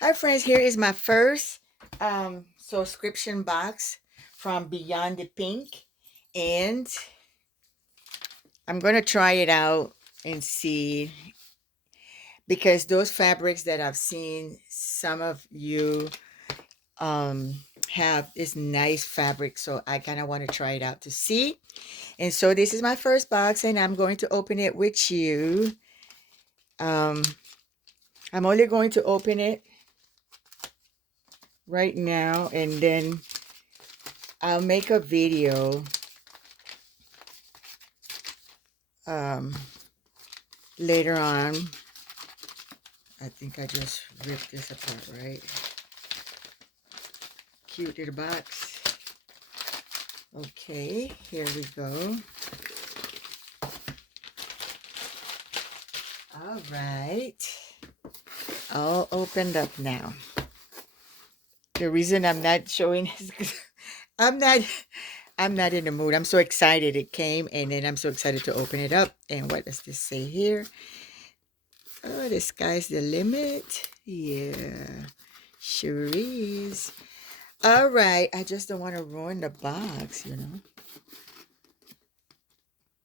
Hi friends, here is my first subscription box from Beyond the Pink, and I'm gonna try it out and see, because those fabrics that I've seen some of you um have this nice fabric, so I kind of want to try it out to see. And so this is my first box and I'm going to open it with you. um I'm only going to open it right now, and then I'll make a video um later on. I think I just ripped this apart, right? Cute little box. Okay, here we go. All right. All opened up now. The reason I'm not showing is because I'm not I'm not in the mood. I'm so excited it came, and then I'm so excited to open it up. And what does this say here? Oh, the sky's the limit. Yeah, sure is. All right. I just don't want to ruin the box.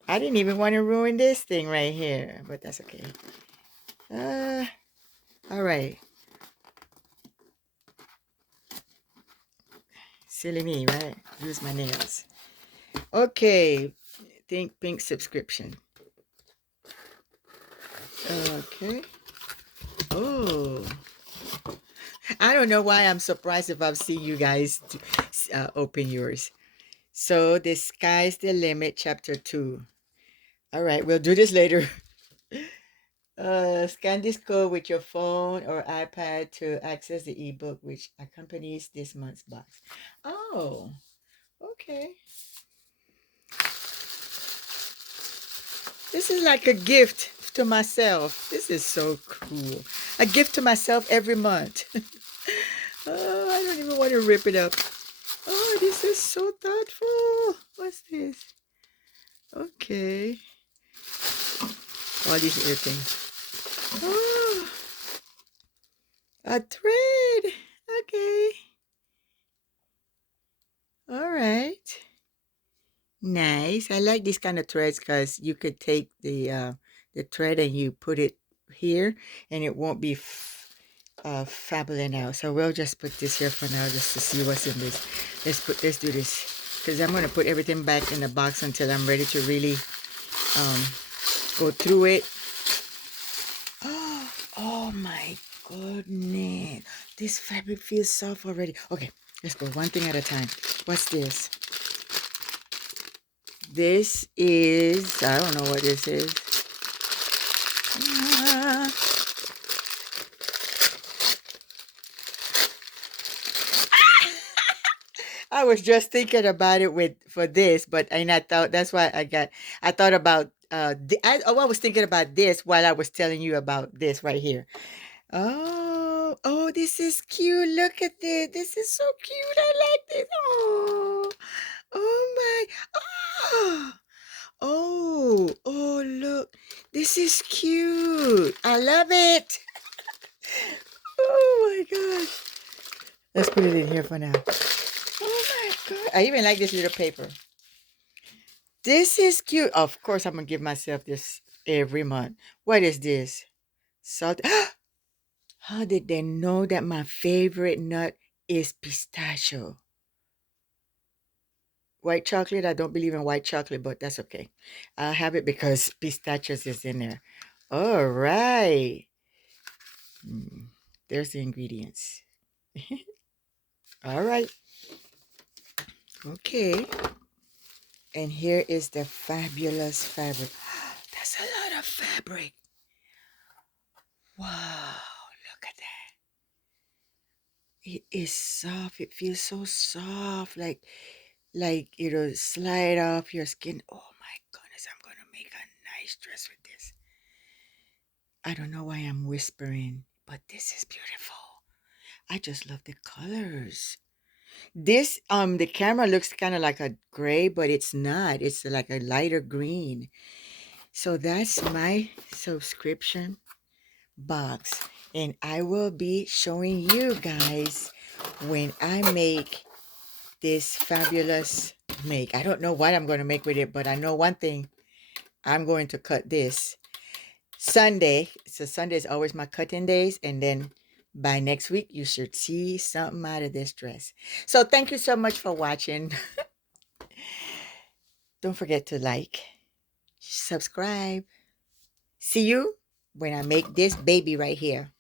I didn't even want to ruin this thing right here, but that's okay. Uh, all right. Silly me, right? Use my nails. Okay. Think Pink subscription. Okay. Oh, I don't know why I'm surprised if I've seen you guys open yours. So, the sky's the limit, chapter 2. All right, we'll do this later. Scan this code with your phone or iPad to access the ebook which accompanies this month's box. Oh, okay. This is like a gift to myself. This is so cool. A gift to myself every month. Oh, I don't even want to rip it up. Oh, this is so thoughtful. What's this? Okay. All these little things. Oh, a thread. Okay. All right. Nice. I like these kind of threads because you could take the thread and you put it here, and it won't be fabbling out. So we'll just put this here for now just to see what's in this. Let's do this, because I'm going to put everything back in the box until I'm ready to really um, go through it. Oh my goodness. This fabric feels soft already. Okay, let's go one thing at a time. What's this? This is, I don't know what this is. Ah, I was just thinking about it for this, but and I thought that's why I thought about I was thinking about this while I was telling you about this right here. Oh, this is cute. Look at this. This is so cute. I like this. Oh my. Oh, oh, look. This is cute. I love it. Oh my gosh. Let's put it in here for now. Oh my god. I even like this little paper. This is cute. Of course, I'm gonna give myself this every month. What is this? Salt. How did they know that my favorite nut is pistachio? White chocolate, I don't believe in white chocolate, but that's okay. I'll have it because pistachios is in there. All right. Mm, there's the ingredients. All right. Okay. And here is the fabulous fabric. That's a lot of fabric. Wow. Look at that. It is soft. It feels so soft. Like it'll slide off your skin. Oh my goodness. I'm gonna make a nice dress with this. I don't know why I'm whispering, but this is beautiful. I just love the colors. This the camera looks kind of like a gray, but it's not. It's like a lighter green. So that's my subscription box. And I will be showing you guys when I make this fabulous make. I don't know what I'm going to make with it, but I know one thing. I'm going to cut this Sunday. So Sunday is always my cutting days. And then by next week, you should see something out of this dress. So thank you so much for watching. Don't forget to like, subscribe. See you when I make this baby right here.